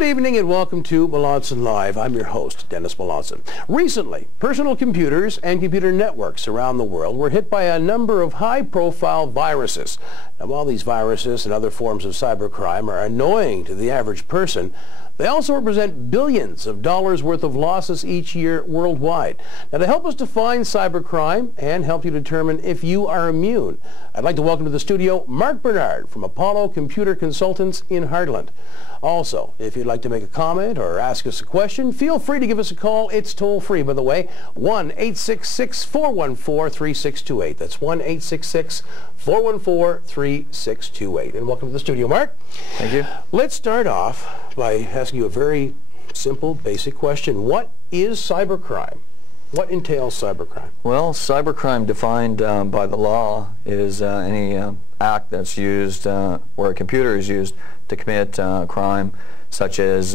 Good evening and welcome to Melanson Live. I'm your host, Dennis Melanson. Recently, personal computers and computer networks around the world were hit by a number of high-profile viruses. Now, while these viruses and other forms of cybercrime are annoying to the average person, they also represent billions of dollars worth of losses each year worldwide. Now, to help us define cybercrime and help you determine if you are immune, I'd like to welcome to the studio Mark Bernard from Apollo Computer Consultants in Hartland. Also, if you'd like to make a comment or ask us a question, feel free to give us a call. It's toll-free, by the way, 1-866-414-3628. That's 1-866-414-3628. And welcome to the studio, Mark. Thank you. Let's start off by asking you a very simple, basic question. What is cybercrime? What entails cybercrime? Well, cybercrime defined by the law is any act that's used where a computer is used to commit crime, such as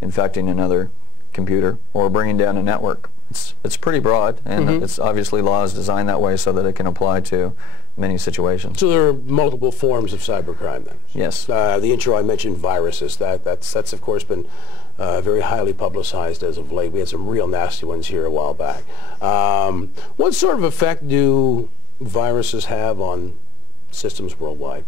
infecting another computer or bringing down a network. It's pretty broad, and it's obviously law is designed that way so that it can apply to many situations. So there are multiple forms of cybercrime then? Yes. The intro I mentioned viruses. That's of course been very highly publicized as of late. We had some real nasty ones here a while back. What sort of effect do viruses have on systems worldwide?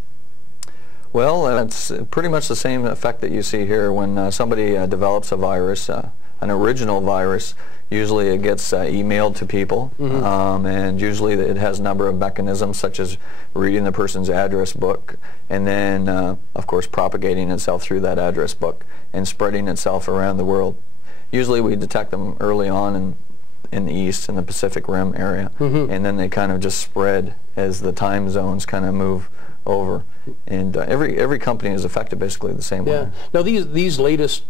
Well, it's pretty much the same effect that you see here when somebody develops a virus, an original virus. Usually it gets emailed to people, and usually it has a number of mechanisms such as reading the person's address book and then, of course, propagating itself through that address book and spreading itself around the world. Usually we detect them early on in the East, in the Pacific Rim area, and then they kind of just spread as the time zones kind of move over. And every company is affected basically the same way. Now these latest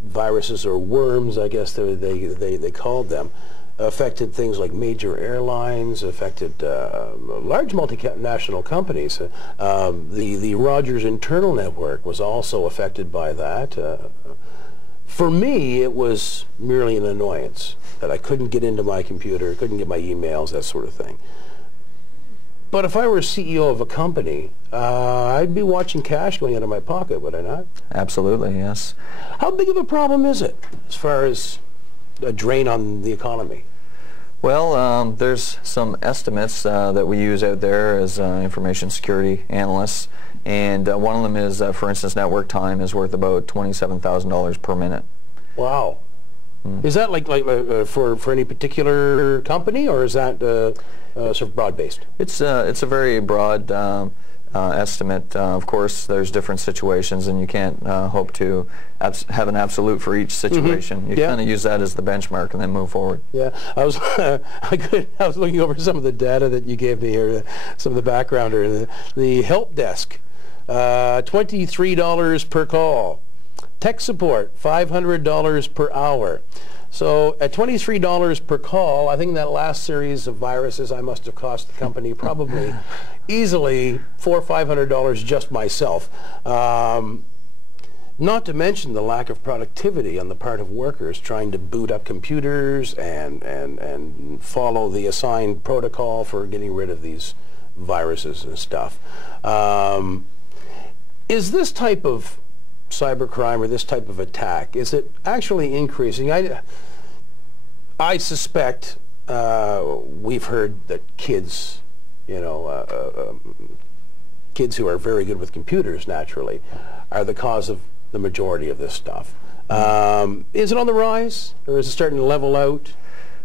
viruses or worms, I guess they called them, affected things like major airlines, affected large multinational companies. The Rogers internal network was also affected by that. For me, it was merely an annoyance that I couldn't get into my computer, couldn't get my emails, that sort of thing. But if I were a CEO of a company, I'd be watching cash going out of my pocket, would I not? Absolutely, yes. How big of a problem is it as far as a drain on the economy? Well, there's some estimates that we use out there as information security analysts, and one of them is, for instance, network time is worth about $27,000 per minute. Wow. Is that like for any particular company, or is that sort of broad-based? It's a very broad estimate. Of course, there's different situations, and you can't hope to have an absolute for each situation. You kind of use that as the benchmark and then move forward. Yeah, I was looking over some of the data that you gave me here, some of the background here. The help desk, $23 per call. Tech support, $500 per hour. So at $23 per call, I think that last series of viruses I must have cost the company probably easily $400 or $500 just myself. Not to mention the lack of productivity on the part of workers trying to boot up computers and follow the assigned protocol for getting rid of these viruses and stuff. Is this type of cybercrime or this type of attack, is it actually increasing? I suspect we've heard that kids, kids who are very good with computers naturally are the cause of the majority of this stuff. Is it on the rise, or is it starting to level out?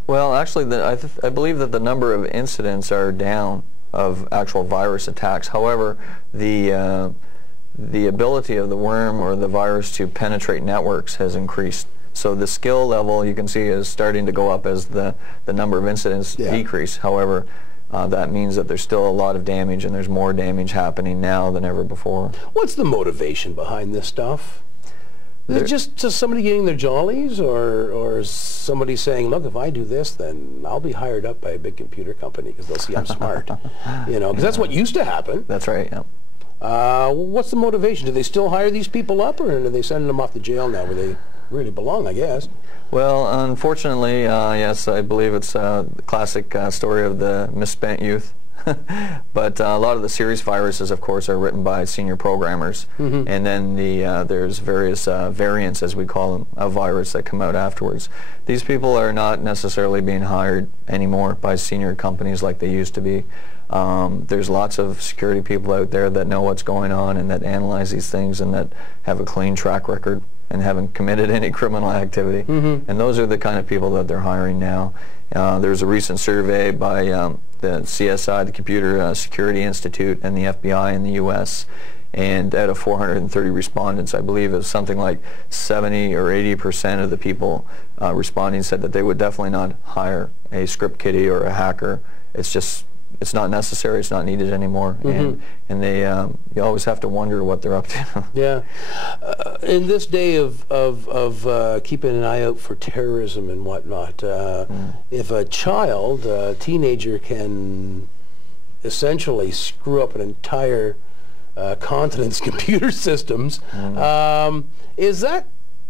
Well, actually, I believe that the number of incidents are down of actual virus attacks. However, the ability of the worm or the virus to penetrate networks has increased. So the skill level, you can see, is starting to go up as the number of incidents decrease. However, that means that there's still a lot of damage, and there's more damage happening now than ever before. What's the motivation behind this stuff? Is it just somebody getting their jollies, or somebody saying, look, if I do this, then I'll be hired up by a big computer company because they'll see I'm smart? Because that's what used to happen. That's right, yeah. What's the motivation? Do they still hire these people up, or are they sending them off to jail now where they really belong, I guess? Well, unfortunately, yes, I believe it's the classic story of the misspent youth. But a lot of the serious viruses, of course, are written by senior programmers, and then there's various variants, as we call them, of virus that come out afterwards. These people are not necessarily being hired anymore by senior companies like they used to be. There's lots of security people out there that know what's going on and that analyze these things and that have a clean track record and haven't committed any criminal activity. And those are the kind of people that they're hiring now. There's a recent survey by the CSI, the Computer Security Institute, and the FBI in the U.S., and out of 430 respondents, I believe it was something like 70 or 80% of the people responding said that they would definitely not hire a script kiddie or a hacker. It's not necessary, it's not needed anymore, and they you always have to wonder what they're up to. Yeah. In this day of keeping an eye out for terrorism and whatnot, if a child, a teenager, can essentially screw up an entire continent's computer systems, is that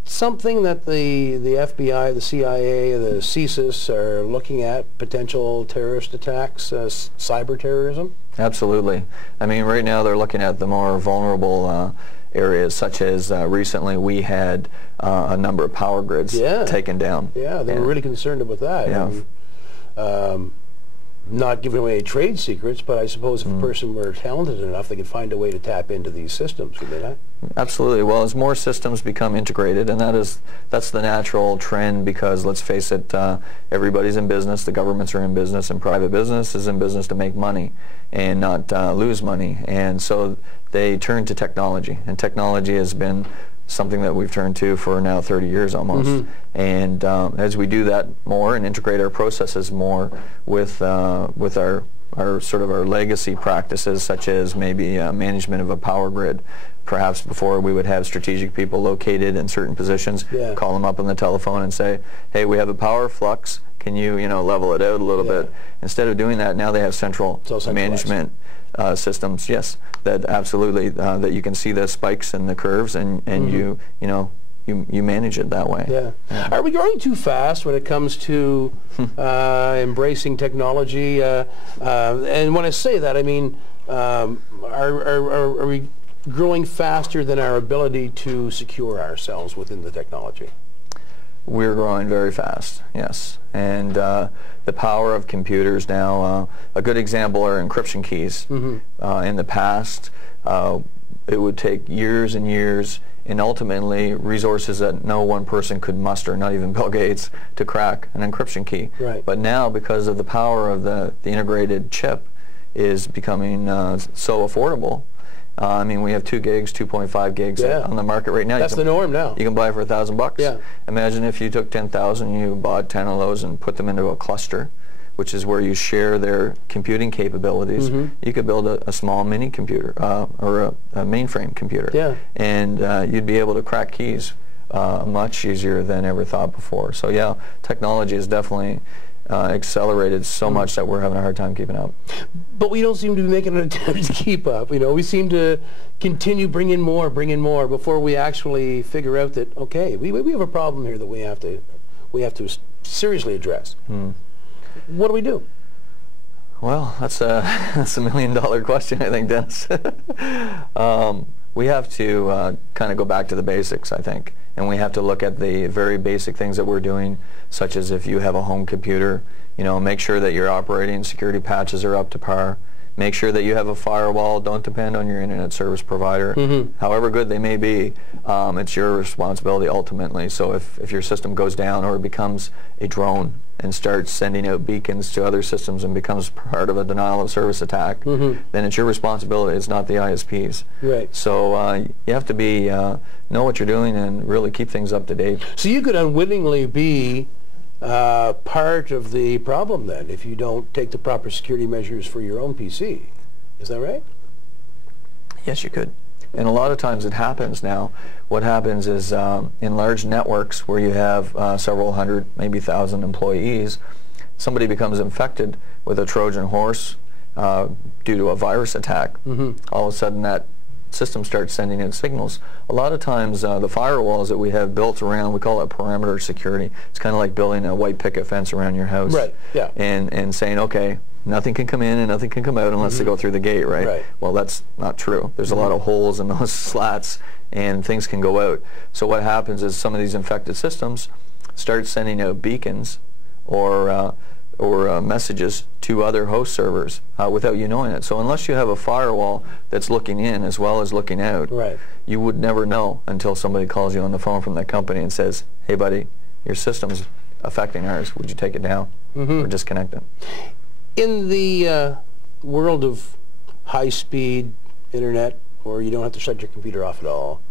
something that the FBI, the CIA, the CSIS are looking at, potential terrorist attacks, cyber terrorism? Absolutely. I mean, right now they're looking at the more vulnerable areas, such as recently we had a number of power grids taken down. Yeah, they were really concerned about that. Yeah. Not giving away trade secrets, but I suppose if a person were talented enough, they could find a way to tap into these systems, could they not? Absolutely. Well, as more systems become integrated, and that's the natural trend, because let's face it, everybody's in business, the governments are in business, and private business is in business to make money and not lose money. And so they turn to technology, and technology has been something that we've turned to for now 30 years almost. And as we do that more and integrate our processes more with our sort of our legacy practices, such as maybe management of a power grid. Perhaps before we would have strategic people located in certain positions, call them up on the telephone and say, hey, we have a power flux, can you level it out a little bit? Instead of doing that, now they have central management systems, that absolutely, that you can see the spikes and the curves, and you manage it that way. Yeah. Are we going too fast when it comes to embracing technology? And when I say that, I mean, are we growing faster than our ability to secure ourselves within the technology? We're growing very fast, yes. And the power of computers now, a good example are encryption keys. In the past, it would take years and years, and ultimately resources that no one person could muster, not even Bill Gates, to crack an encryption key. But now, because of the power of the integrated chip is becoming so affordable, I mean, we have 2 gigs, 2.5 gigs on the market right now. That's the norm now. You can buy it for $1,000. Imagine if you took 10,000, you bought 10 of those and put them into a cluster, which is where you share their computing capabilities. You could build a small mini computer or a mainframe computer, and you'd be able to crack keys much easier than ever thought before. So yeah, technology is definitely accelerated so much that we're having a hard time keeping up. But we don't seem to be making an attempt to keep up. We seem to continue bringing more before we actually figure out that, okay, we have a problem here that we have to seriously address. What do we do? Well, that's a million-dollar question, I think, Dennis. We have to kind of go back to the basics, I think, and we have to look at the very basic things that we're doing, such as if you have a home computer, make sure that your operating security patches are up to par. Make sure that you have a firewall. Don't depend on your internet service provider. However good they may be, it's your responsibility ultimately. So if your system goes down or becomes a drone and starts sending out beacons to other systems and becomes part of a denial of service attack, then it's your responsibility. It's not the ISP's. So you have to be know what you're doing and really keep things up to date. So you could unwittingly be part of the problem then if you don't take the proper security measures for your own PC. Is that right? Yes, you could. And a lot of times it happens now. What happens is in large networks where you have several hundred, maybe 1,000 employees, somebody becomes infected with a Trojan horse due to a virus attack. All of a sudden that system starts sending in signals. A lot of times the firewalls that we have built around, we call it perimeter security. It's kind of like building a white picket fence around your house. And saying, okay, nothing can come in and nothing can come out unless they go through the gate, right? Right. Well, that's not true. There's a lot of holes in those slats, and things can go out. So what happens is some of these infected systems start sending out beacons or messages to other host servers without you knowing it. So unless you have a firewall that's looking in as well as looking out, right, you would never know until somebody calls you on the phone from that company and says, hey buddy, your system's affecting ours. Would you take it down or disconnect it? In the world of high-speed internet, or you don't have to shut your computer off at all,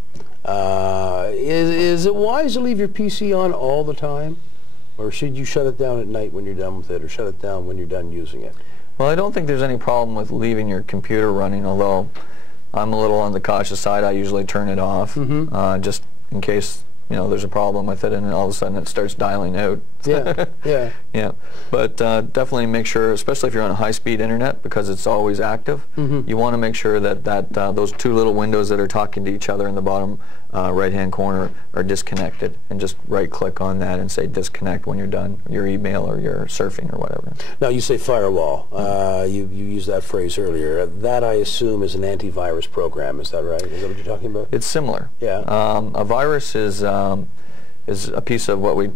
is it wise to leave your PC on all the time? Or should you shut it down at night when you're done with it, or shut it down when you're done using it? Well, I don't think there's any problem with leaving your computer running, although I'm a little on the cautious side. I usually turn it off just in case there's a problem with it, and then all of a sudden it starts dialing out. Yeah, yeah. Yeah, but definitely make sure, especially if you're on a high-speed internet, because it's always active, you want to make sure that those two little windows that are talking to each other in the bottom right-hand corner are disconnected, and just right-click on that and say disconnect when you're done your email or your surfing or whatever. Now, you say firewall. You used that phrase earlier. That, I assume, is an antivirus program. Is that right? Is that what you're talking about? It's similar. Yeah. A virus is a piece of what we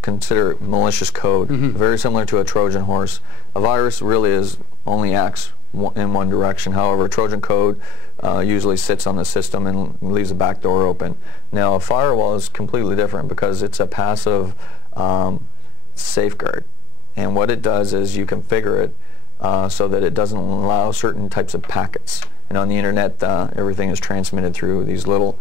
consider malicious code, very similar to a Trojan horse. A virus really only acts in one direction. However, Trojan code usually sits on the system and leaves a back door open. Now, a firewall is completely different because it's a passive safeguard. And what it does is you configure it so that it doesn't allow certain types of packets. And on the internet, everything is transmitted through these little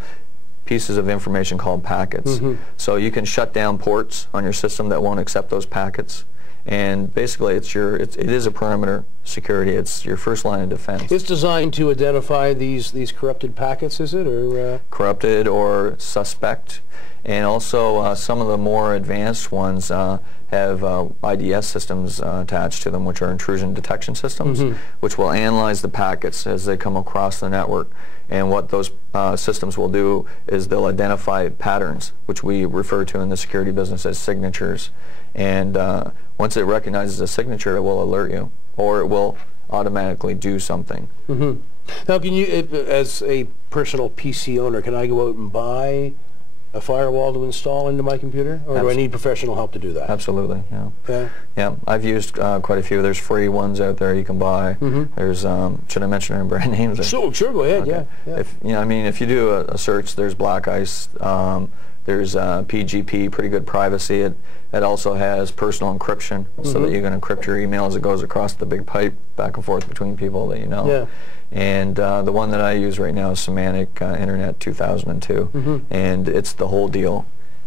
pieces of information called packets. So you can shut down ports on your system that won't accept those packets. And basically, it is a perimeter security. It's your first line of defense. It's designed to identify these corrupted packets, is it, or corrupted or suspect? And also, some of the more advanced ones have IDS systems attached to them, which are intrusion detection systems, which will analyze the packets as they come across the network. And what those systems will do is they'll identify patterns, which we refer to in the security business as signatures. And once it recognizes a signature, it will alert you, or it will automatically do something. Now, can you, as a personal PC owner, can I go out and buy a firewall to install into my computer, or do I need professional help to do that? Absolutely, yeah. Yeah. Yeah, I've used quite a few. There's free ones out there you can buy. There's, should I mention any brand names? Sure, go ahead. Okay. Yeah. If you do a search, there's Black Ice. There's PGP, pretty good privacy. It also has personal encryption, so that you can encrypt your email as it goes across the big pipe back and forth between people that you know. Yeah. And the one that I use right now is Semantic Internet 2002, and it's the whole deal.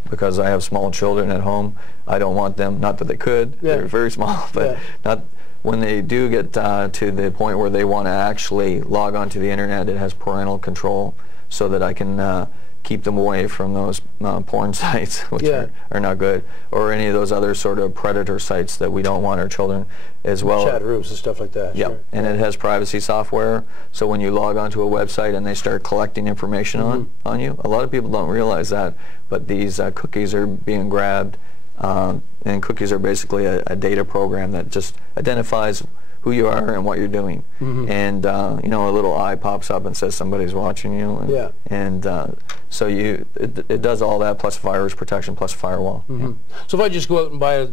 Because I have small children at home, I don't want them, not that they could, they're very small, but not when they do get to the point where they want to actually log onto the internet, it has parental control so that I can keep them away from those porn sites, which are not good, or any of those other sort of predator sites that we don't want our children as well. Chat rooms and stuff like that. Yep, and it has privacy software, so when you log onto a website and they start collecting information on you, a lot of people don't realize that, but these cookies are being grabbed, and cookies are basically a data program that just identifies who you are and what you're doing. And a little eye pops up and says somebody's watching you. And so it does all that plus virus protection plus firewall. So if I just go out and buy,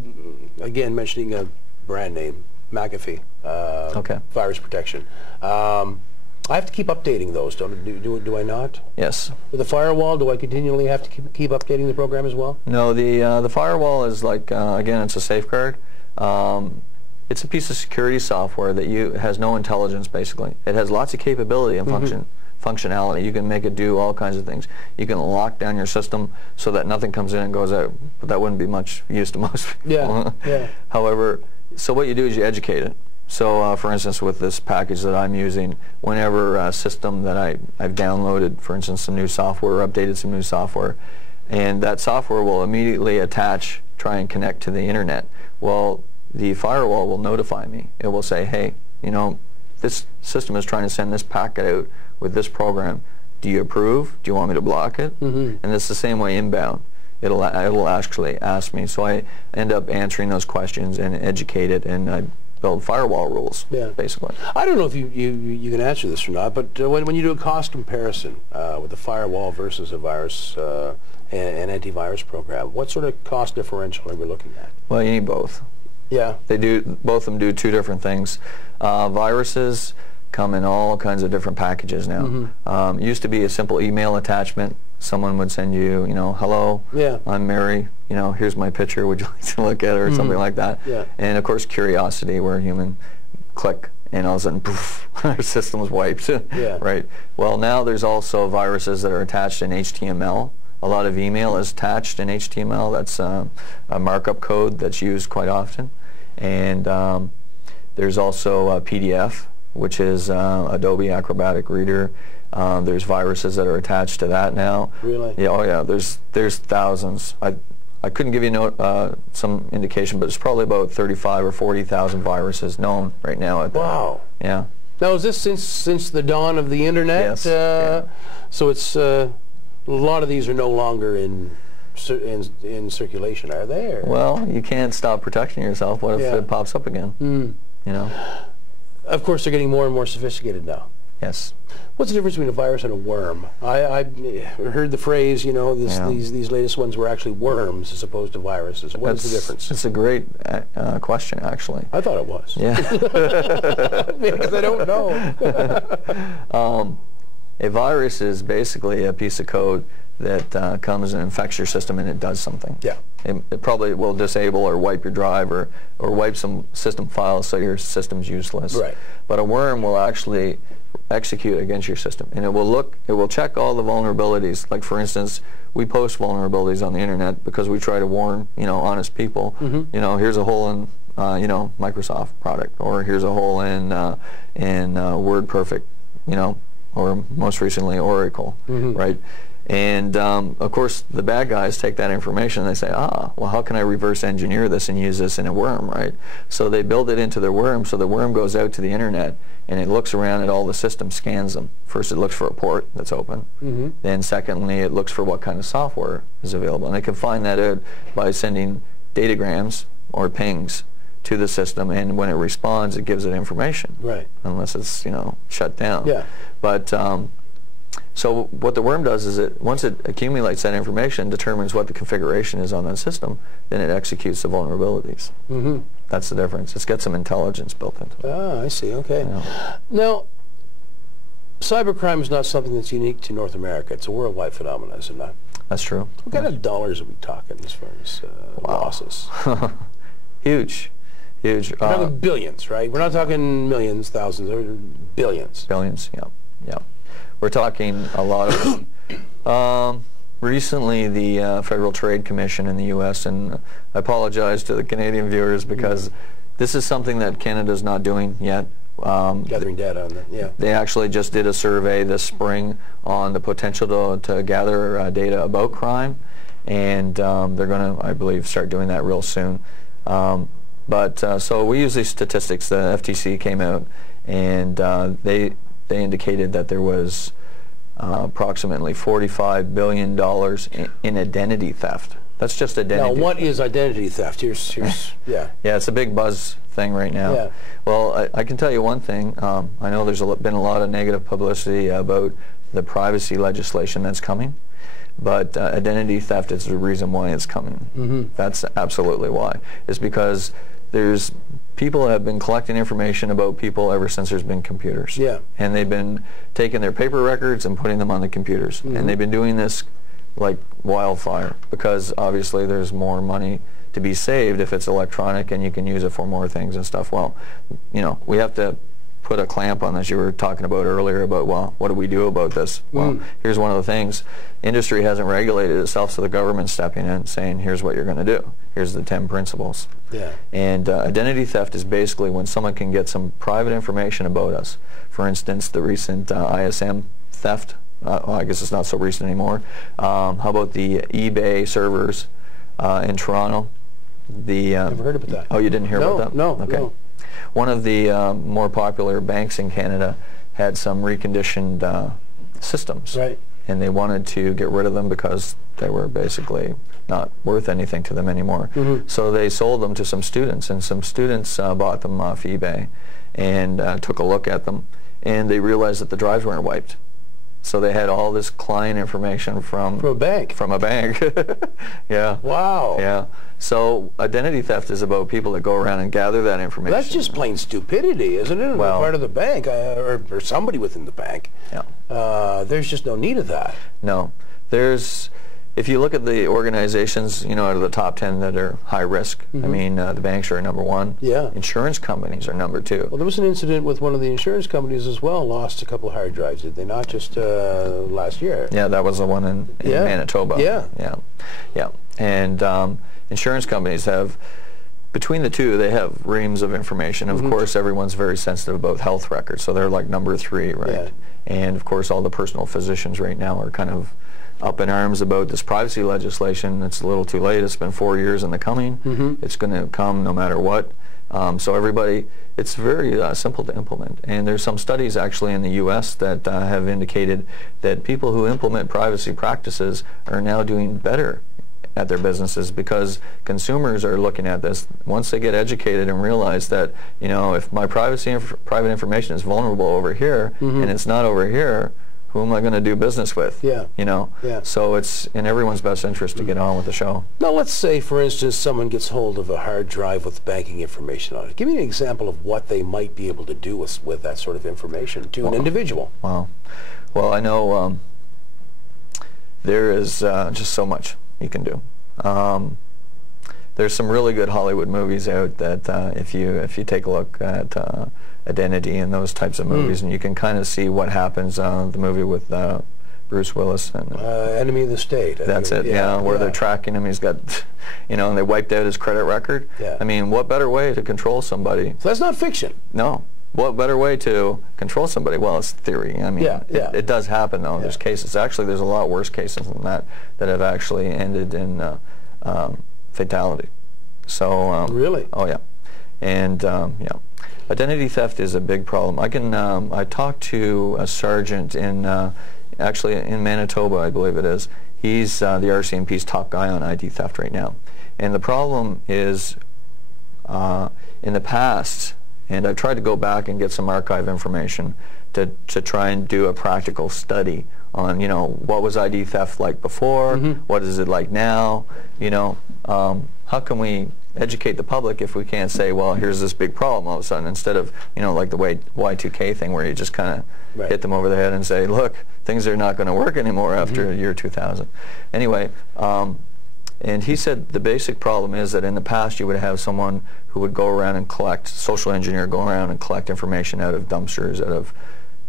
again, mentioning a brand name, McAfee, virus protection, I have to keep updating those, do I not? Yes. With the firewall, do I continually have to keep updating the program as well? No, the firewall is like, again, it's a safeguard. It's a piece of security software that has no intelligence, basically. It has lots of capability and functionality. You can make it do all kinds of things. You can lock down your system so that nothing comes in and goes out, but that wouldn't be much use to most people. However, so what you do is you educate it. So, for instance, with this package that I'm using, whenever a system that I've downloaded, for instance, some new software, or updated some new software, and that software will immediately try and connect to the internet. Well, the firewall will notify me. It will say, hey, this system is trying to send this packet out with this program. Do you approve? Do you want me to block it? And it's the same way inbound. It'll actually ask me. So I end up answering those questions and educate it, and I build firewall rules, basically. I don't know if you can answer this or not, but when you do a cost comparison with a firewall versus a virus and antivirus program, what sort of cost differential are we looking at? Well, you need both. Yeah. Both of them do two different things. Viruses come in all kinds of different packages now. Used to be a simple email attachment. Someone would send you, hello, I'm Mary, here's my picture, would you like to look at it, or something like that. And of course curiosity, where a human click and all of a sudden, poof, our system was wiped. Right. Well, now there's also viruses that are attached in HTML. A lot of email is attached in HTML. That's a markup code that's used quite often. And there's also PDF, which is Adobe Acrobatic Reader. There's viruses that are attached to that now. Really? Yeah. Oh yeah. There's thousands. I couldn't give you some indication, but it's probably about 35 or 40,000 viruses known right now. Wow. Yeah. Now, is this since the dawn of the internet? Yes. So it's a lot of these are no longer in circulation, are they? Or? Well, you can't stop protecting yourself. What if it pops up again? Of course, they're getting more and more sophisticated now. Yes. What's the difference between a virus and a worm? I heard the phrase, these latest ones were actually worms as opposed to viruses. What is the difference? It's a great question, actually. I thought it was. Yeah. Because I don't know. A virus is basically a piece of code that comes and infects your system, and it does something. Yeah. It probably will disable or wipe your drive or wipe some system files so your system's useless. Right. But a worm will actually execute against your system, and it will check all the vulnerabilities. Like, for instance, we post vulnerabilities on the internet because we try to warn honest people. Here's a hole in Microsoft product, or here's a hole in WordPerfect, or most recently Oracle, right? And of course the bad guys take that information and they say, well, how can I reverse engineer this and use this in a worm, right? So they build it into their worm, so the worm goes out to the internet and it looks around at all the systems, scans them. First it looks for a port that's open. Then secondly it looks for what kind of software is available. And it can find that out by sending datagrams or pings to the system, and when it responds it gives it information. Right. Unless it's shut down. Yeah. But so what the worm does is once it accumulates that information, determines what the configuration is on that system, then it executes the vulnerabilities. That's the difference. It's got some intelligence built into it. Ah, I see. Okay. Now, cybercrime is not something that's unique to North America. It's a worldwide phenomenon, is it not? That's true. What kind of dollars are we talking as far as losses? Huge. Huge. We're talking billions, right? We're not talking millions, thousands, or billions. Billions, yeah. We're talking a lot of recently the Federal Trade Commission in the U.S., and I apologize to the Canadian viewers because this is something that Canada's not doing yet. Gathering data on that, yeah. They actually just did a survey this spring on the potential to gather data about crime, and they're going to, I believe, start doing that real soon. So we use these statistics. The FTC came out, and they indicated that there was approximately $45 billion in identity theft. That's just identity Now, what theft. is identity theft? Here's yeah. Yeah, it's a big buzz thing right now. Yeah. Well, I can tell you one thing. I know there's been a lot of negative publicity about the privacy legislation that's coming, but identity theft is the reason why it's coming. That's absolutely why. It's because people have been collecting information about people ever since there's been computers. Yeah. And they've been taking their paper records and putting them on the computers. And they've been doing this like wildfire because obviously there's more money to be saved if it's electronic and you can use it for more things and stuff. Well, we have to put a clamp on this. You were talking about earlier about, well, what do we do about this? Well, here's one of the things. Industry hasn't regulated itself, so the government's stepping in saying, here's what you're going to do. Here's the 10 principles. Yeah. And identity theft is basically when someone can get some private information about us. For instance, the recent ISM theft. Well, I guess it's not so recent anymore. How about the eBay servers in Toronto? Never heard about that. Oh, you didn't hear about that? No. Okay. No. One of the more popular banks in Canada had some reconditioned systems. Right. And they wanted to get rid of them because they were basically not worth anything to them anymore. So they sold them to some students, and some students bought them off eBay and took a look at them, and they realized that the drives weren't wiped. So they had all this client information from a bank. From a bank. Yeah. Wow. Yeah. So identity theft is about people that go around and gather that information. That's just plain stupidity, isn't it? Well, on the part of the bank or somebody within the bank. Yeah. There's just no need of that. No. There's, if you look at the organizations, you know, out of the top 10 that are high risk, I mean, the banks are number one. Yeah. Insurance companies are number two. Well, there was an incident with one of the insurance companies as well. Lost a couple of hard drives, did they not? Just last year. Yeah, that was the one in Manitoba. Yeah. Yeah. Yeah. And insurance companies have, between the two, they have reams of information. Of course, everyone's very sensitive about health records, so they're like number 3, right? Yeah. And of course, all the personal physicians right now are kind of up in arms about this privacy legislation. It's a little too late. It's been 4 years in the coming. It's going to come no matter what. So everybody, it's very simple to implement. And there's some studies actually in the U.S. that have indicated that people who implement privacy practices are now doing better at their businesses because consumers are looking at this. Once they get educated and realize that, you know, if my private information is vulnerable over here and it's not over here, who am I going to do business with? Yeah. You know? Yeah. So it's in everyone's best interest to get on with the show. Now, let's say, for instance, someone gets hold of a hard drive with banking information on it. Give me an example of what they might be able to do with that sort of information to an individual. Wow. Well, I know there is just so much you can do. There's some really good Hollywood movies out that if you take a look at Identity and those types of movies, and you can kind of see what happens. The movie with Bruce Willis and Enemy of the State. That's it. Yeah, where they're tracking him. He's got, you know, and they wiped out his credit record. Yeah. I mean, what better way to control somebody? So that's not fiction. No. What better way to control somebody? Well, it's theory. I mean, it does happen, though. There's cases. Actually, there's a lot worse cases than that have actually ended in fatality. So really? Oh yeah, and yeah, identity theft is a big problem. I talked to a sergeant in actually in Manitoba, I believe it is. He's the RCMP's top guy on ID theft right now, and the problem is in the past. And I've tried to go back and get some archive information to try and do a practical study on, you know, what was ID theft like before, what is it like now, you know, how can we educate the public if we can't say, well, here's this big problem all of a sudden, instead of, you know, like the way Y2K thing where you just kind of hit them over the head and say, look, things are not going to work anymore after year 2000. Anyway, and he said the basic problem is that in the past you would have someone who would go around and collect, social engineer, go around and collect information out of dumpsters, out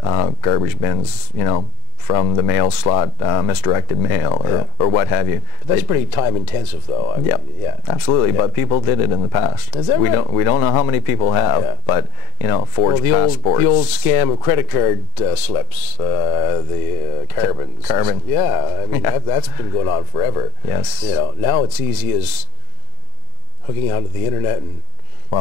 of garbage bins, you know, from the mail slot, misdirected mail, or what have you. But that's pretty time intensive, though. I mean, yeah, absolutely. But people did it in the past. Is that right? We don't know how many people have, but you know, forged passports. The old scam of credit card slips, the carbons. Carbon. Yeah, I mean that's been going on forever. Yes. You know, now it's easy as hooking onto the internet and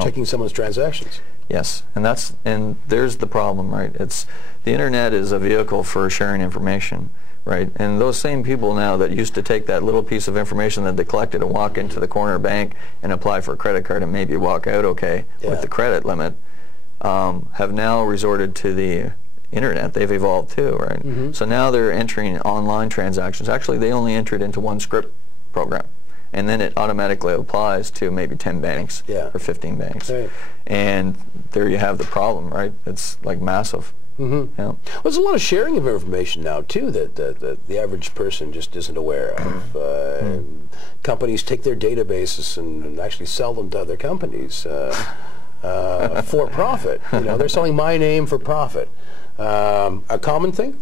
checking someone's transactions. Yes, and there's the problem, right? The internet is a vehicle for sharing information, right? And those same people now that used to take that little piece of information that they collected and walk into the corner bank and apply for a credit card and maybe walk out okay with the credit limit, have now resorted to the internet. They've evolved too, right? So now they're entering online transactions. Actually, they only entered into one script program, and then it automatically applies to maybe 10 banks or 15 banks. Right. And there you have the problem, right? It's like massive. Yeah. Well, there's a lot of sharing of information now too that the average person just isn't aware of. Companies take their databases and actually sell them to other companies for profit. You know, they're selling my name for profit. A common thing?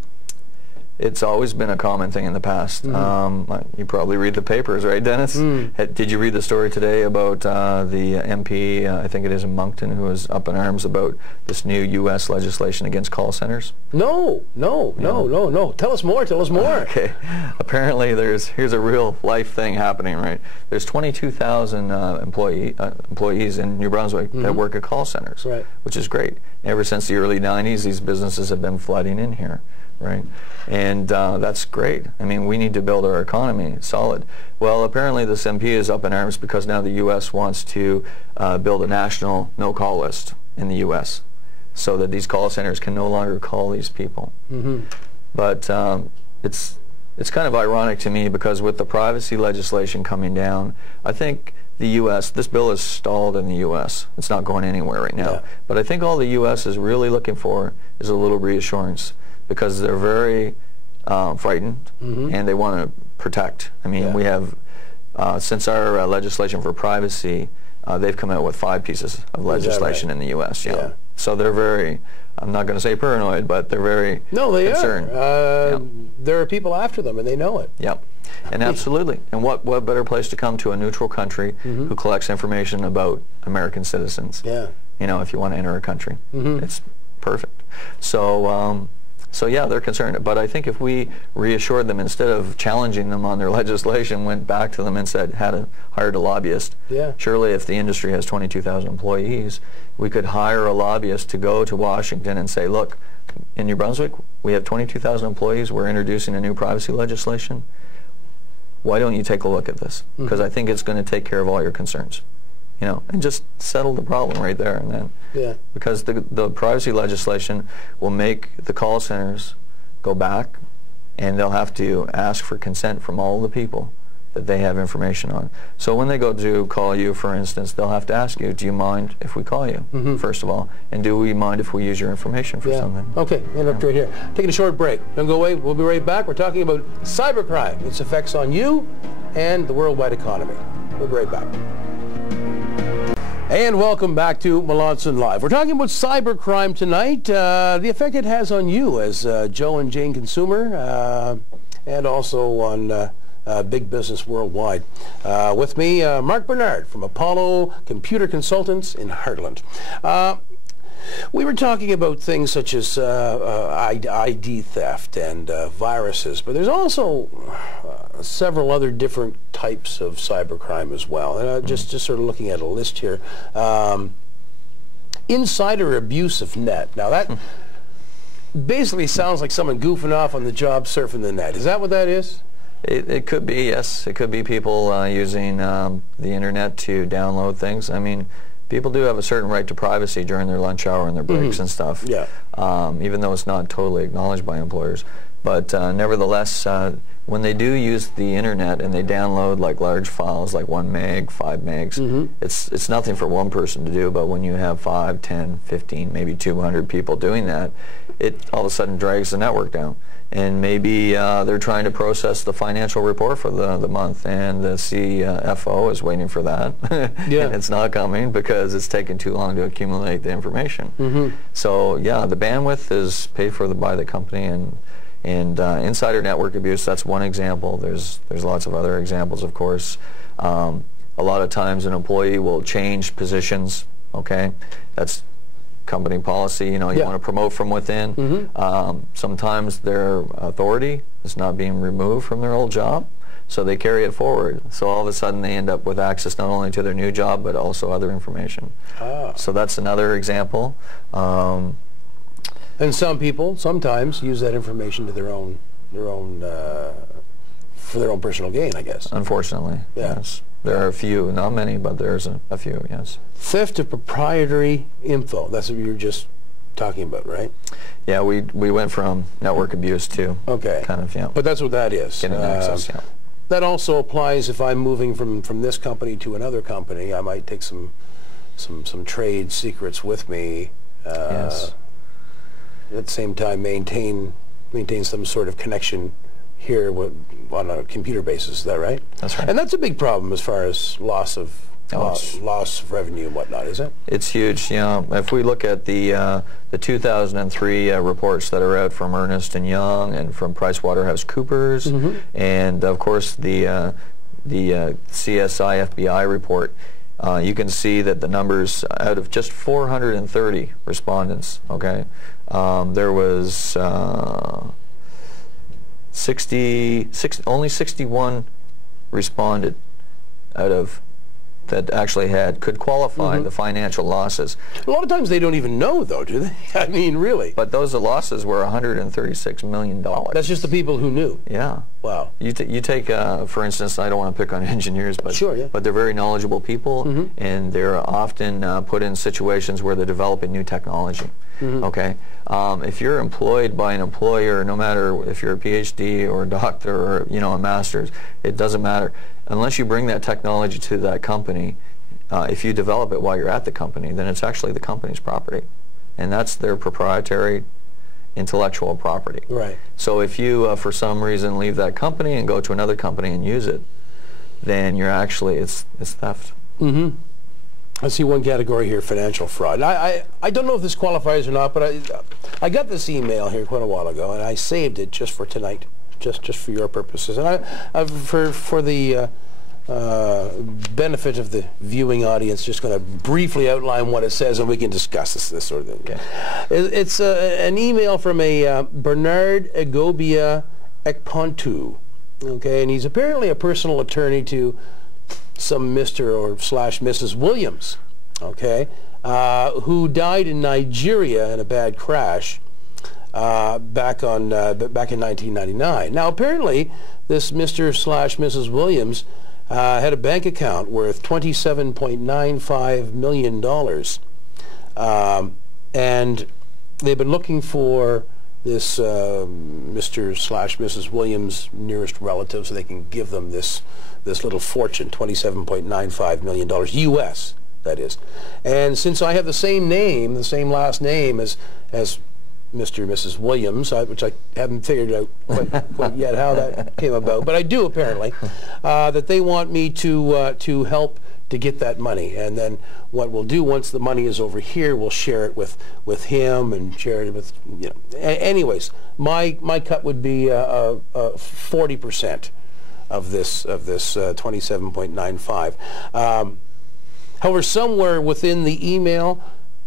It's always been a common thing in the past. You probably read the papers, right, Dennis? Did you read the story today about the MP, I think it is in Moncton, who was up in arms about this new U.S. legislation against call centers? No. Tell us more. Okay. Apparently here's a real life thing happening, right? There's 22,000 employees in New Brunswick that work at call centers, which is great. Ever since the early 90s, these businesses have been flooding in here. right? And that's great. I mean, we need to build our economy solid. Well, apparently this MP is up in arms because now the U.S. wants to build a national no-call list in the U.S. so that these call centers can no longer call these people. But it's kind of ironic to me because with the privacy legislation coming down, I think the U.S., this bill is stalled in the U.S. It's not going anywhere right now. But I think all the U.S. is really looking for is a little reassurance because they're very frightened and they want to protect. I mean, we have, since our legislation for privacy, they've come out with 5 pieces of legislation in the U.S. So they're very, I'm not going to say paranoid, but they're very concerned. There are people after them, and they know it. And absolutely. And what better place to come to a neutral country who collects information about American citizens? You know, if you want to enter a country, it's perfect. So yeah, they're concerned. But I think if we reassured them instead of challenging them on their legislation, went back to them and said, hired a lobbyist. Surely if the industry has 22,000 employees, we could hire a lobbyist to go to Washington and say, look, in New Brunswick, we have 22,000 employees. We're introducing a new privacy legislation. Why don't you take a look at this? Because I think it's going to take care of all your concerns. You know, and just settle the problem right there and then. Because the privacy legislation will make the call centers go back and they'll have to ask for consent from all the people that they have information on. So when they go to call you, for instance, they'll have to ask you, do you mind if we call you, first of all? And do we mind if we use your information for something? Okay, interrupt right here. Taking a short break. Don't go away. We'll be right back. We're talking about cybercrime, its effects on you and the worldwide economy. We'll be right back. And welcome back to Melanson Live. We're talking about cybercrime tonight, the effect it has on you as Joe and Jane consumer, and also on big business worldwide. With me, Mark Bernard from Apollo Computer Consultants in Heartland. We were talking about things such as ID theft and viruses, but there's also several other different types of cybercrime as well. And just sort of looking at a list here. Insider abuse of net. Now that basically sounds like someone goofing off on the job surfing the net. Is that what that is? It could be, yes. It could be people using the internet to download things. I mean, people do have a certain right to privacy during their lunch hour and their breaks and stuff, even though it's not totally acknowledged by employers. But nevertheless, when they do use the internet and they download like large files, like 1 meg, 5 megs, it's nothing for one person to do, but when you have 5, 10, 15, maybe 200 people doing that, it all of a sudden drags the network down. And maybe they're trying to process the financial report for the month, and the CFO is waiting for that. And it's not coming because it's taken too long to accumulate the information. So yeah, the bandwidth is paid for by the company, and insider network abuse, that's one example. There's lots of other examples, of course. A lot of times an employee will change positions, okay? That's company policy, you know, you want to promote from within. Sometimes their authority is not being removed from their old job, so they carry it forward. So all of a sudden they end up with access not only to their new job, but also other information. So that's another example. And some people sometimes use that information to their own for their own personal gain, I guess. Unfortunately, yes. There are a few, not many, but there's a few, yes. Theft of proprietary info, that's what you were just talking about, right? Yeah, we went from network abuse to kind of, but that's what that is. Getting access, That also applies if I'm moving from this company to another company. I might take some trade secrets with me. At the same time, maintain some sort of connection here on a computer basis. Is that right? That's right. And that's a big problem as far as loss of revenue and whatnot, is it? It's huge. You know, if we look at the 2003 reports that are out from Ernst & Young and from PricewaterhouseCoopers, and of course the CSI FBI report, you can see that the numbers out of just 430 respondents, there was only 61 responded out of that actually could qualify the financial losses. A lot of times they don't even know, though, do they? I mean, really. But those losses were $136 million. That's just the people who knew. Yeah. Wow. You take, for instance, I don't want to pick on engineers, but sure, yeah. but they're very knowledgeable people, and they're often put in situations where they're developing new technology. Okay. If you're employed by an employer, no matter if you're a PhD or a doctor or a master's, it doesn't matter. Unless you bring that technology to that company, if you develop it while you're at the company, then it's actually the company's property, and that's their proprietary intellectual property. Right. So if you, for some reason, leave that company and go to another company and use it, then you're actually it's theft. I see one category here, financial fraud. I don't know if this qualifies or not, but I got this email here quite a while ago, and I saved it just for tonight, just for your purposes, and for the benefit of the viewing audience, just going to briefly outline what it says, and we can discuss this sort of thing. Okay. It's an email from a Bernard Agobia Ekpontu, okay, and he's apparently a personal attorney to some Mr. or / Mrs. Williams, okay, who died in Nigeria in a bad crash back in 1999. Now, apparently, this Mr. / Mrs. Williams had a bank account worth $27.95 million, and they've been looking for this Mr. / Mrs. Williams' nearest relative so they can give them this little fortune, $27.95 million U.S., that is. And since I have the same name, the same last name as Mr. and Mrs. Williams, which I haven't figured out quite yet how that came about, but I do apparently, that they want me to help to get that money. And then what we'll do once the money is over here, we'll share it with him and share it with, anyways, my cut would be 40% of this 27.95. However, somewhere within the email,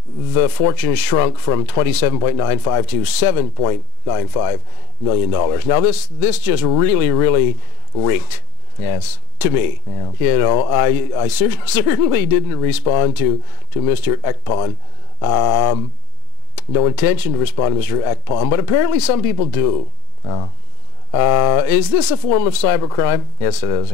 the fortune shrunk from 27.95 to $7.95 million. Now this just really reeked. Yes. To me. Yeah. I certainly didn't respond to Mr. Ekpon. No intention to respond to Mr. Ekpon, but apparently some people do. Oh. Is this a form of cybercrime? Yes, it is.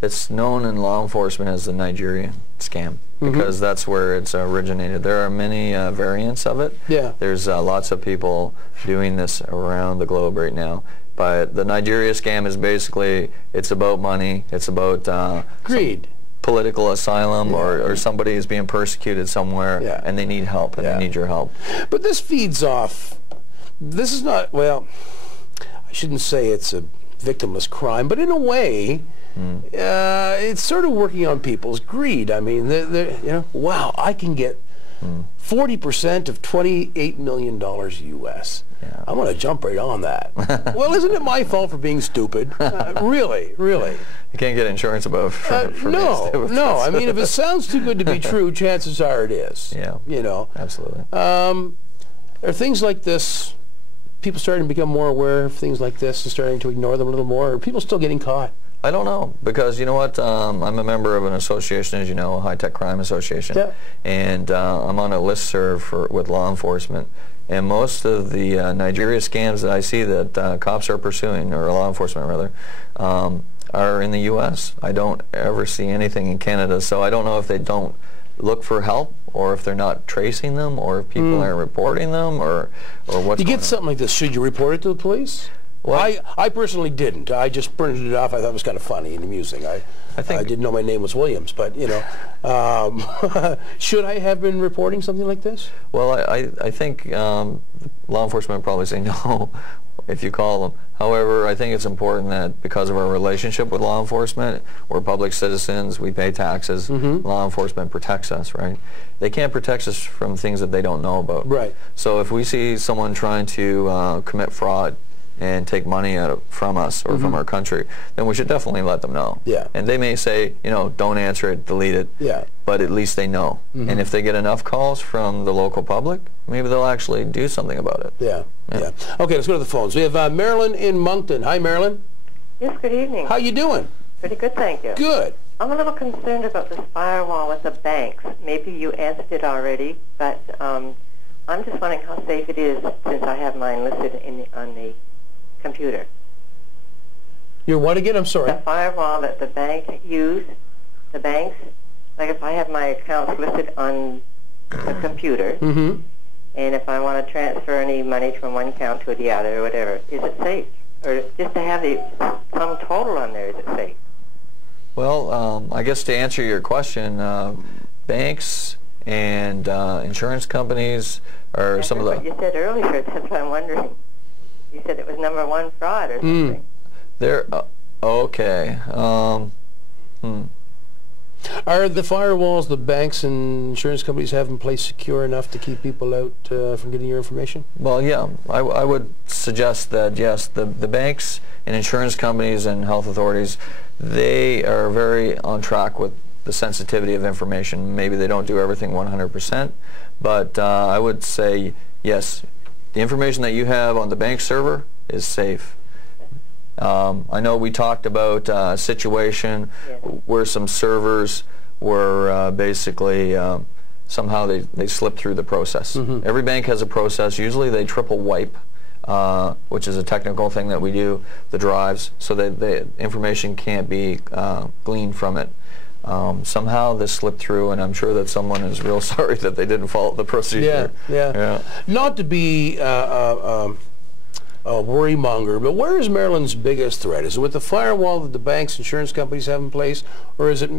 It's known in law enforcement as the Nigerian scam, because that's where it's originated. There are many variants of it. Yeah. There's lots of people doing this around the globe right now. But the Nigeria scam is basically, it's about money, it's about greed, political asylum, or somebody is being persecuted somewhere, and they need help, and they need your help. But this feeds off, this is not, well, I shouldn't say it's a victimless crime, but in a way, it's sort of working on people's greed. I mean, wow, I can get 40% of $28 million U.S. Yeah. I'm going to jump right on that. Well, isn't it my fault for being stupid? Really. You can't get insurance above for no. I mean, if it sounds too good to be true, chances are it is. Yeah. Absolutely. Are things like this, people starting to become more aware of things like this and starting to ignore them a little more? Or are people still getting caught? I don't know, because you know what, I'm a member of an association, as you know, a high-tech crime association, and I'm on a listserv with law enforcement, and most of the Nigeria scams that I see that cops are pursuing, or law enforcement rather, are in the U.S. I don't ever see anything in Canada, so I don't know if they don't look for help, or if they're not tracing them, or if people aren't reporting them, or what's going on. You get something like this, should you report it to the police? Well, I personally didn't. I just printed it off. I thought it was kind of funny and amusing. I didn't know my name was Williams, but should I have been reporting something like this? Well, I think law enforcement would probably say no if you call them. However, I think it's important that because of our relationship with law enforcement, we're public citizens, we pay taxes, law enforcement protects us, right? They can't protect us from things that they don't know about. Right. So if we see someone trying to commit fraud and take money from us or from our country, then we should definitely let them know. Yeah. And they may say, don't answer it, delete it. Yeah. But at least they know. And if they get enough calls from the local public, maybe they'll actually do something about it. Yeah. Okay, let's go to the phones. We have Marilyn in Moncton. Hi, Marilyn. Yes, good evening. How you doing? Pretty good, thank you. Good. I'm a little concerned about this firewall with the banks. Maybe you answered it already, but I'm just wondering how safe it is since I have mine listed on the computer. Your what again? I'm sorry. The firewall that the banks, like if I have my accounts listed on the computer, Mm-hmm. and if I want to transfer any money from one account to the other or whatever, is it safe? Or just to have the sum total on there, is it safe? Well, I guess to answer your question, banks and insurance companies are some of the... What you said earlier, that's what I'm wondering. You said it was #1 fraud or something. They're... okay. Are the firewalls the banks and insurance companies have in place secure enough to keep people out from getting your information? Well, yeah, I would suggest that, yes, the banks and insurance companies and health authorities, they are very on track with the sensitivity of information. Maybe they don't do everything 100%, but I would say, yes, the information that you have on the bank server is safe. I know we talked about a situation where some servers were basically somehow they slipped through the process. Mm-hmm. Every bank has a process. Usually they triple wipe, which is a technical thing that we do, the drives, so that the information can't be gleaned from it. Somehow this slipped through, and I'm sure that someone is real sorry that they didn't follow the procedure. Yeah. Not to be a worry-monger, but where is Maryland's biggest threat? Is it with the firewall that the banks, insurance companies have in place, or is it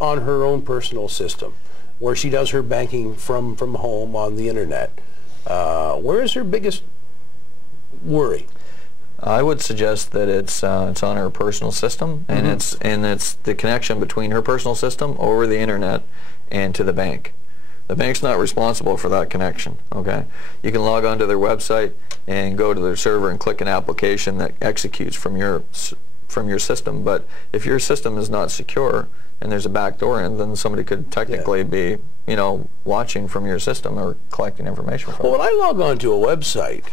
on her own personal system, where she does her banking from home on the internet? Where is her biggest worry? I would suggest that it's on her personal system, and it's the connection between her personal system over the internet and to the bank. The bank's not responsible for that connection, okay? You can log onto their website and go to their server and click an application that executes from your system, but if your system is not secure and there's a back door in, then somebody could technically be, you know, watching from your system or collecting information from it. Well, when I log onto a website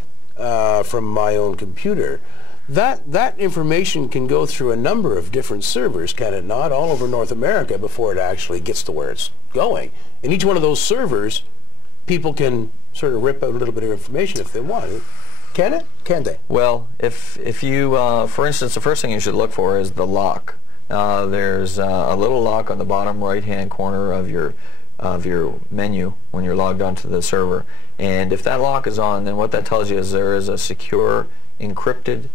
from my own computer, that information can go through a number of different servers, can it not, all over North America before it actually gets to where it's going. And each one of those servers, people can sort of rip out a little bit of information if they want. Can it? Can they? Well, if you, for instance, the first thing you should look for is the lock. There's a little lock on the bottom right-hand corner of your menu when you're logged onto the server. And if that lock is on, then what that tells you is there is a secure, encrypted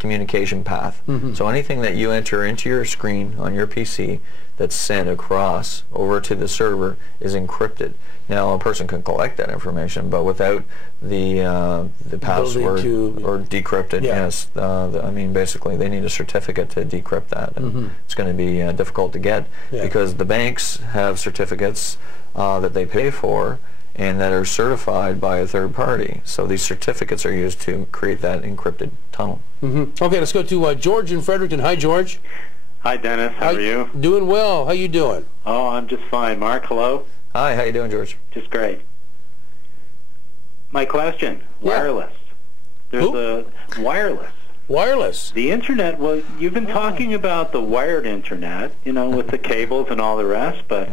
communication path. So anything that you enter into your screen on your PC that's sent across over to the server is encrypted. Now a person can collect that information, but without the password or decrypt it, yes. I mean, basically they need a certificate to decrypt that, and it's going to be difficult to get because the banks have certificates that they pay for and that are certified by a third party. So these certificates are used to create that encrypted tunnel. Okay, let's go to George in Fredericton. Hi, George. Hi, Dennis. How are you? Doing well. How you doing? Oh, I'm just fine. Mark, hello. Hi, how you doing, George? Just great. My question, wireless. There's a wireless. Wireless. The internet, well, you've been talking about the wired internet, you know, with the cables and all the rest, but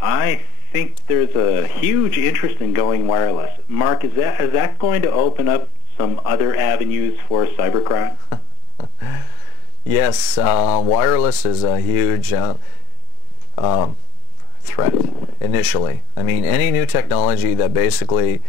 I think there's a huge interest in going wireless. Mark, is that going to open up some other avenues for cybercrime? Yes, wireless is a huge threat initially. I mean, any new technology that basically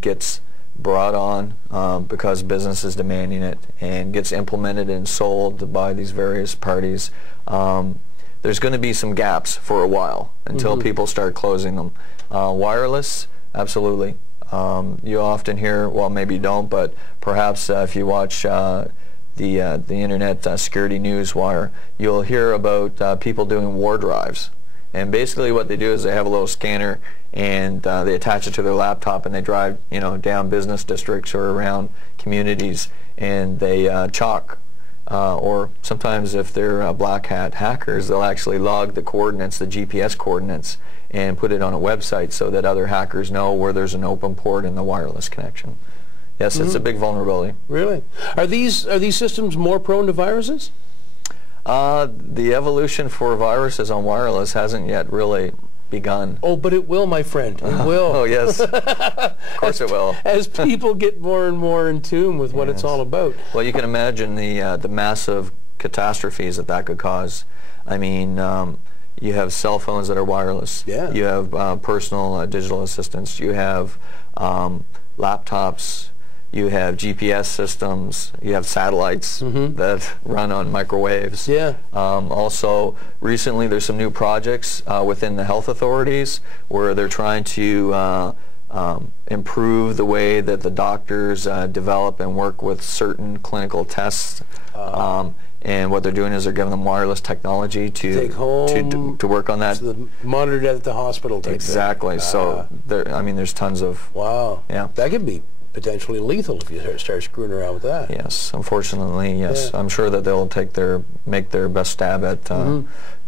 gets brought on because business is demanding it and gets implemented and sold by these various parties, there's going to be some gaps for a while until people start closing them. Wireless, absolutely. You often hear, well, maybe you don't, but perhaps if you watch the internet security news wire, you'll hear about people doing war drives. And basically what they do is they have a little scanner and they attach it to their laptop and they drive, you know, down business districts or around communities, and they chalk. Or sometimes if they're black hat hackers, they'll actually log the coordinates, the GPS coordinates, and put it on a website so that other hackers know where there's an open port in the wireless connection. Yes, it's a big vulnerability. Really? Are these systems more prone to viruses? The evolution for viruses on wireless hasn't yet really begun. Oh, but it will, my friend. It will. Oh, yes. Of course it will. As people get more and more in tune with what it's all about. Well, you can imagine the massive catastrophes that could cause. I mean, you have cell phones that are wireless. Yeah. You have personal digital assistants. You have laptops. You have GPS systems. You have satellites that run on microwaves. Yeah. Also, recently there's some new projects within the health authorities where they're trying to improve the way that the doctors develop and work with certain clinical tests. And what they're doing is they're giving them wireless technology to take home to work on that. So the monitored at the hospital. Exactly. So I mean, there's tons of. Wow. Yeah. That could be potentially lethal if you start screwing around with that. Yes. Unfortunately, yes. Yeah. I'm sure that they'll make their best stab at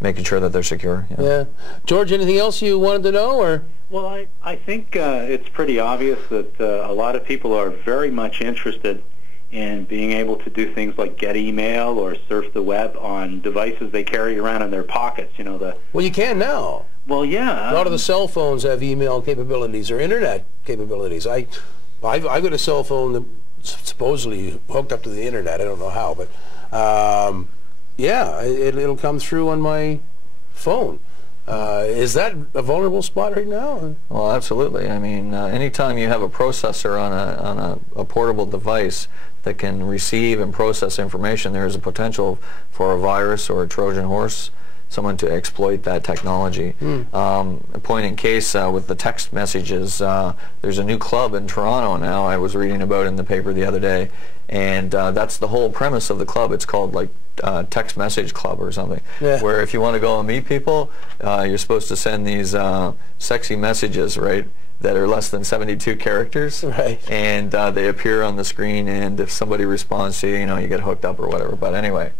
making sure that they're secure. Yeah. George, anything else you wanted to know, or? Well, I think it's pretty obvious that a lot of people are very much interested in being able to do things like get email or surf the web on devices they carry around in their pockets. You know, Well, you can now. Well, yeah. A lot of the cell phones have email capabilities or internet capabilities. I've got a cell phone that supposedly hooked up to the internet. I don't know how, but yeah, it'll come through on my phone. Is that a vulnerable spot right now? Well, absolutely. I mean, anytime you have a processor on a portable device that can receive and process information, there is a potential for a virus or a Trojan horse, someone to exploit that technology. A point in case with the text messages, there's a new club in Toronto now I was reading about in the paper the other day, and that's the whole premise of the club. It's called like text message club or something, where if you want to go and meet people, you're supposed to send these sexy messages, right, that are less than 72 characters, right, and they appear on the screen, and if somebody responds to you, you know, you get hooked up or whatever. But anyway,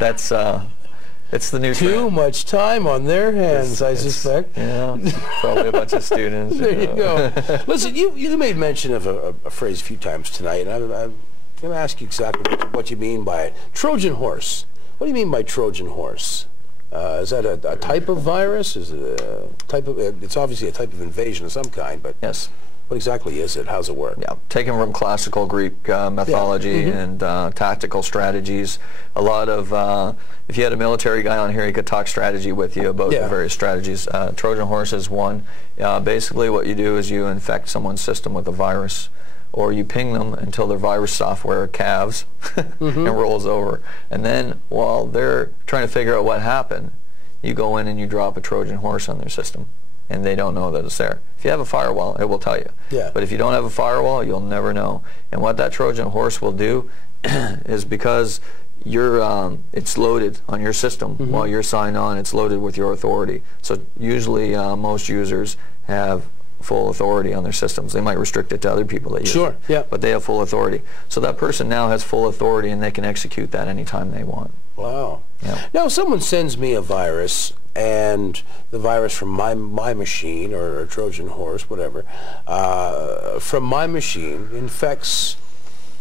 that's it's the new Too trend. much time on their hands, I suspect. Yeah, probably a bunch of students. There you go. Listen, you made mention of a phrase a few times tonight, and I'm going to ask you exactly what you mean by it. Trojan horse. What do you mean by Trojan horse? Is that a type of virus? Is it a type of? It's obviously a type of invasion of some kind, but yes. What exactly is it? How's it work? Yeah, taken from classical Greek mythology and tactical strategies. A lot of, if you had a military guy on here, he could talk strategy with you about the various strategies. Trojan horse is one. Basically what you do is you infect someone's system with a virus, or you ping them until their virus software calves and rolls over. And then while they're trying to figure out what happened, you go in and you drop a Trojan horse on their system, and they don't know that it's there. If you have a firewall, it will tell you. Yeah. But if you don't have a firewall, you'll never know. And what that Trojan horse will do is because it's loaded on your system while you're signed on, it's loaded with your authority. So usually most users have full authority on their systems. They might restrict it to other people that use it. Yeah. But they have full authority. So that person now has full authority, and they can execute that anytime they want. Wow. Yeah. Now, if someone sends me a virus, and the virus from my machine, or a Trojan horse, whatever, from my machine infects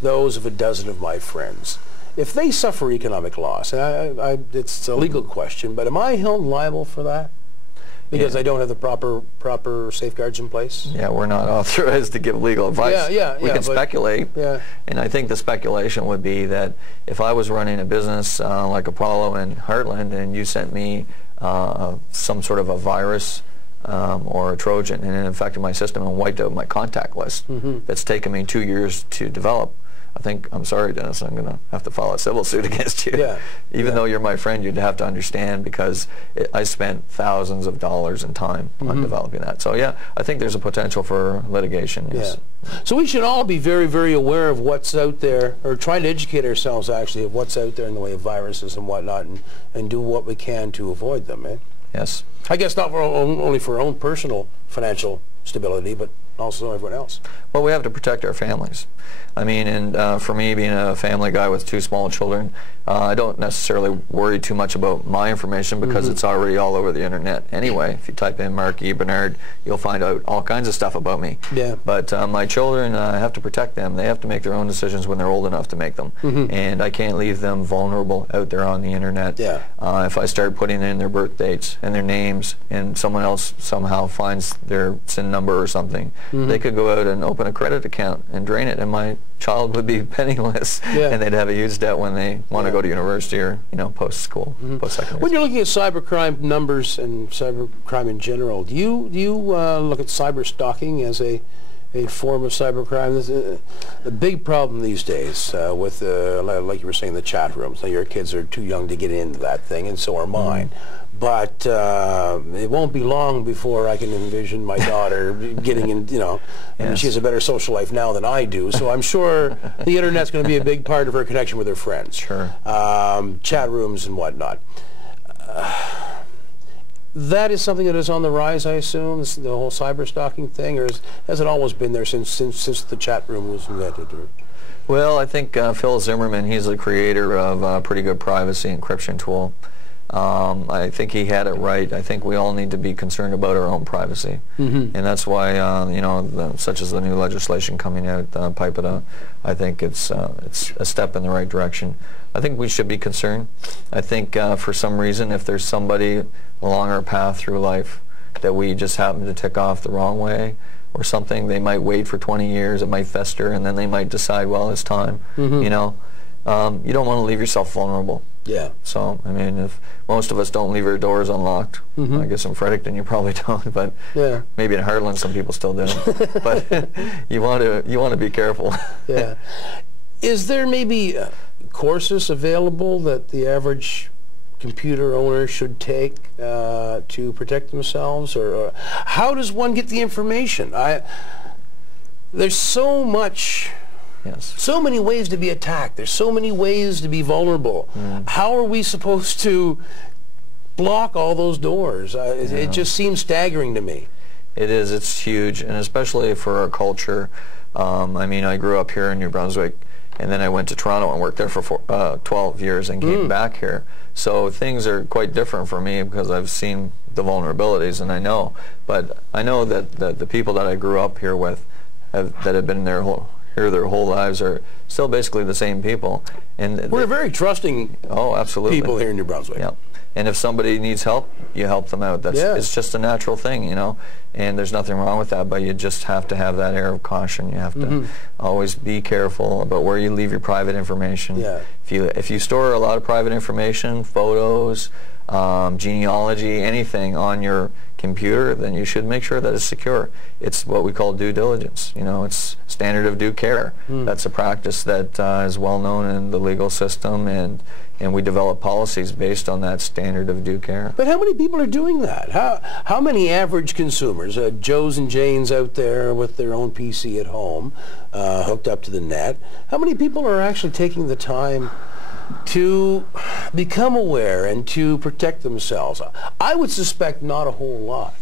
those of a dozen of my friends. If they suffer economic loss, and it's a legal question, but am I held liable for that? Because I don't have the proper safeguards in place? Yeah, we're not authorized to give legal advice. We can speculate. Yeah. And I think the speculation would be that if I was running a business like Apollo in Heartland, and you sent me some sort of a virus or a Trojan, and it infected my system and wiped out my contact list, that's taken me 2 years to develop, I think, I'm sorry, Dennis, I'm going to have to file a civil suit against you. Yeah. Even though you're my friend, you'd have to understand, because I spent thousands of dollars in time on developing that. So yeah, I think there's a potential for litigation. Yes. Yeah. So we should all be very, very aware of what's out there, or try to educate ourselves actually of what's out there in the way of viruses and whatnot, and do what we can to avoid them, eh? Yes. I guess not only for our own personal financial stability, but also everyone else. Well, we have to protect our families. I mean, and for me, being a family guy with 2 small children, I don't necessarily worry too much about my information because it's already all over the internet anyway. If you type in Mark E. Bernard, you'll find out all kinds of stuff about me. Yeah. But my children, I have to protect them. They have to make their own decisions when they're old enough to make them. And I can't leave them vulnerable out there on the internet. Yeah. If I start putting in their birth dates and their names and someone else somehow finds their SIN number or something, they could go out and open a credit account and drain it, and my child would be penniless, and they'd have a huge debt when they want to go to university or, you know, post-school, post-secondary. When you're looking at cybercrime numbers and cybercrime in general, do you look at cyber stalking as a form of cybercrime? There's a big problem these days with, like you were saying, the chat rooms. Now, your kids are too young to get into that thing, and so are mine. But it won't be long before I can envision my daughter getting in, you know, I mean, she has a better social life now than I do, so I'm sure the Internet's going to be a big part of her connection with her friends. Sure. Chat rooms and whatnot. That is something that is on the rise, I assume, the whole cyber stalking thing, or has it always been there since the chat room was invented? Or? Well, I think Phil Zimmerman, he's the creator of a pretty good privacy encryption tool. I think he had it right. I think we all need to be concerned about our own privacy, and that's why you know, such as the new legislation coming out, PIPEDA, I think it's a step in the right direction. I think we should be concerned. I think for some reason, if there's somebody along our path through life that we just happen to tick off the wrong way or something, they might wait for 20 years, it might fester, and then they might decide, well, it's time. You know, you don't want to leave yourself vulnerable. Yeah. So, I mean, if most of us don't leave our doors unlocked, I guess in Fredericton you probably don't, but maybe in Hartland some people still do. But you want to be careful. Yeah. Is there maybe courses available that the average computer owner should take to protect themselves, or how does one get the information? There's so much. Yes. So many ways to be attacked. There's so many ways to be vulnerable. How are we supposed to block all those doors? It just seems staggering to me. It is. It's huge, and especially for our culture. I mean, I grew up here in New Brunswick, and then I went to Toronto and worked there for 12 years and came back here. So things are quite different for me because I've seen the vulnerabilities, and I know. But I know that the people that I grew up here with that have been their whole lives are still basically the same people. And we're very trusting people here in New Brunswick. Yeah. And if somebody needs help, you help them out. It's just a natural thing, you know, and there's nothing wrong with that, but you just have to have that air of caution. You have to always be careful about where you leave your private information. Yeah. If you store a lot of private information, photos, genealogy, anything on your computer, then you should make sure that it's secure. It's what we call due diligence. You know, it's standard of due care. That's a practice that is well known in the legal system, and we develop policies based on that standard of due care. But how many people are doing that? How many average consumers, Joes and Janes out there with their own PC at home, hooked up to the net, how many people are actually taking the time to become aware and to protect themselves? I would suspect not a whole lot.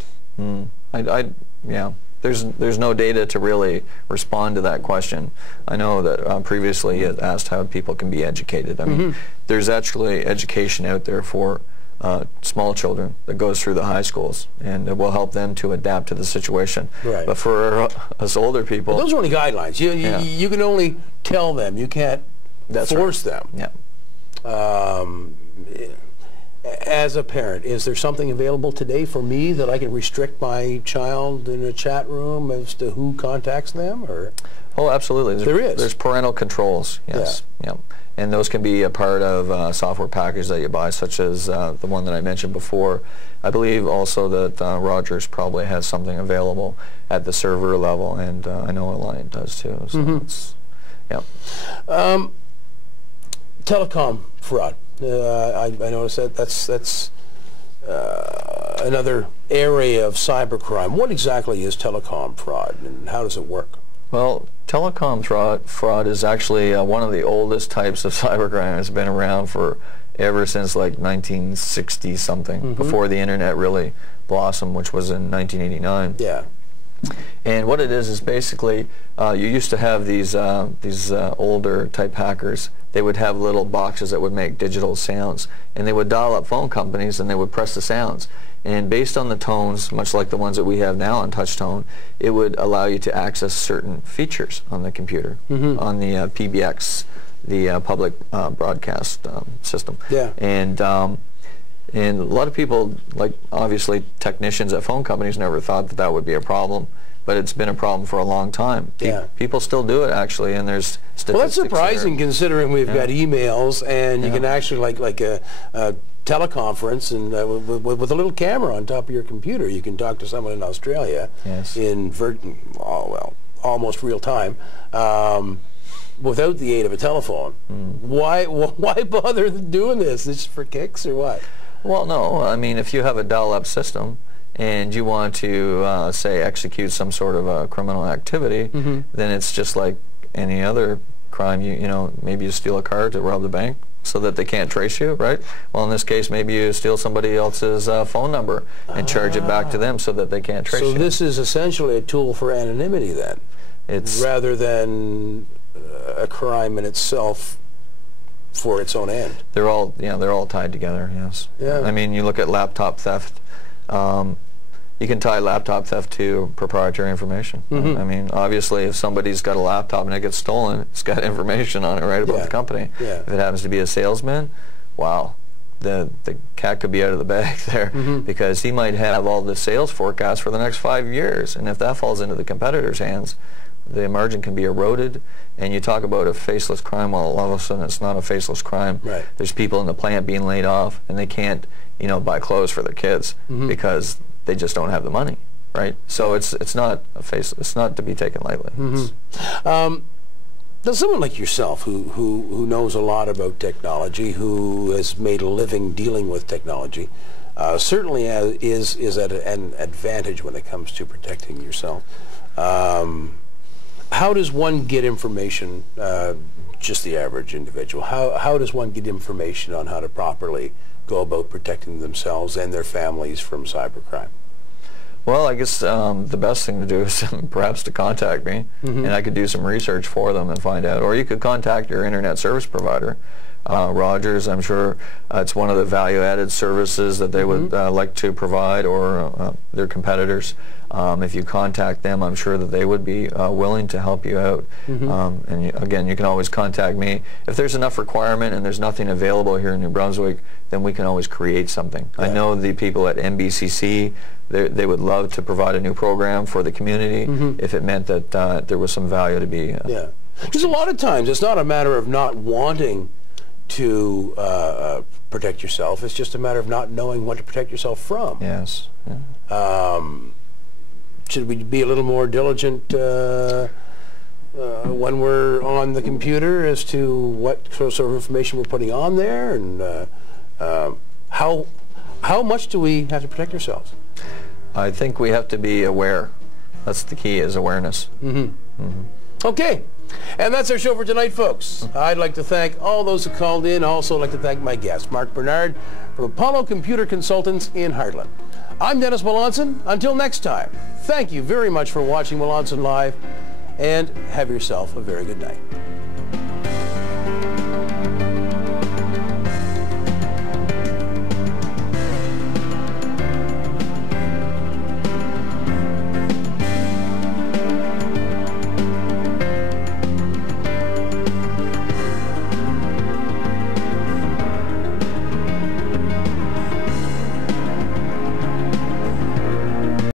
Yeah. There's no data to really respond to that question. I know that previously you asked how people can be educated. I mean, there's actually education out there for small children that goes through the high schools, and it will help them to adapt to the situation. Right. But for us older people, but those are only guidelines. You can only tell them. You can't force them. Yeah. As a parent, is there something available today for me that I can restrict my child in a chat room as to who contacts them? Or oh, absolutely. There's parental controls. Yes. Yeah. And those can be a part of a software package that you buy, such as the one that I mentioned before. I believe also that Rogers probably has something available at the server level, and I know Alliant does too. So it's, telecom fraud. I noticed that's another area of cybercrime. What exactly is telecom fraud, and how does it work? Well, telecom fraud is actually one of the oldest types of cybercrime. It's been around for ever since like 1960 something, before the internet really blossomed, which was in 1989. Yeah. And what it is basically, you used to have these older type hackers. They would have little boxes that would make digital sounds, and they would dial up phone companies and they would press the sounds. And based on the tones, much like the ones that we have now on touch tone, it would allow you to access certain features on the computer, on the PBX, the public broadcast system. Yeah. And a lot of people, like obviously technicians at phone companies, never thought that that would be a problem, but it's been a problem for a long time. People still do it, actually, and there's statistics. Well, that's surprising considering we've got emails, and you can actually, like a teleconference, and with a little camera on top of your computer, you can talk to someone in Australia in almost real time. Without the aid of a telephone. Why bother doing this? Is it for kicks or what? Well, no. I mean, if you have a dial-up system and you want to, say, execute some sort of a criminal activity, then it's just like any other crime. You know, maybe you steal a car to rob the bank so that they can't trace you, right? Well, in this case, maybe you steal somebody else's phone number and charge it back to them so that they can't trace you. So this is essentially a tool for anonymity, then, rather than a crime in itself for its own end. They're all tied together. Yes. Yeah. I mean, you look at laptop theft. You can tie laptop theft to proprietary information. I mean, obviously, if somebody's got a laptop and it gets stolen, it's got information on it, right, about the company. If it happens to be a salesman, wow, the cat could be out of the bag there, because he might have all the sales forecasts for the next 5 years, and if that falls into the competitor's hands, the margin can be eroded. And you talk about a faceless crime, well, all of a sudden it's not a faceless crime. There's people in the plant being laid off, and they can't, buy clothes for their kids because they just don't have the money, right? So it's not to be taken lightly. Now, someone like yourself, who knows a lot about technology, who has made a living dealing with technology, certainly is at an advantage when it comes to protecting yourself. How does one get information, just the average individual? How does one get information on how to properly go about protecting themselves and their families from cybercrime? Well, I guess the best thing to do is perhaps to contact me, and I could do some research for them and find out. Or you could contact your internet service provider. Rogers, I'm sure it's one of the value-added services that they would like to provide, or their competitors. If you contact them, I'm sure that they would be willing to help you out. And again, you can always contact me. If there's enough requirement and there's nothing available here in New Brunswick, then we can always create something. I know the people at NBCC, they would love to provide a new program for the community if it meant that there was some value to be. Because a lot of times it's not a matter of not wanting to protect yourself. It's just a matter of not knowing what to protect yourself from. Yes. Should we be a little more diligent when we're on the computer as to what sort of information we're putting on there, and how much do we have to protect ourselves? I think we have to be aware. That's the key, is awareness. Okay. And that's our show for tonight, folks. I'd like to thank all those who called in. I'd also like to thank my guest, Mark Bernard from Apollo Computer Consultants in Hartland. I'm Dennis Melanson. Until next time, thank you very much for watching Melanson Live, and have yourself a very good night.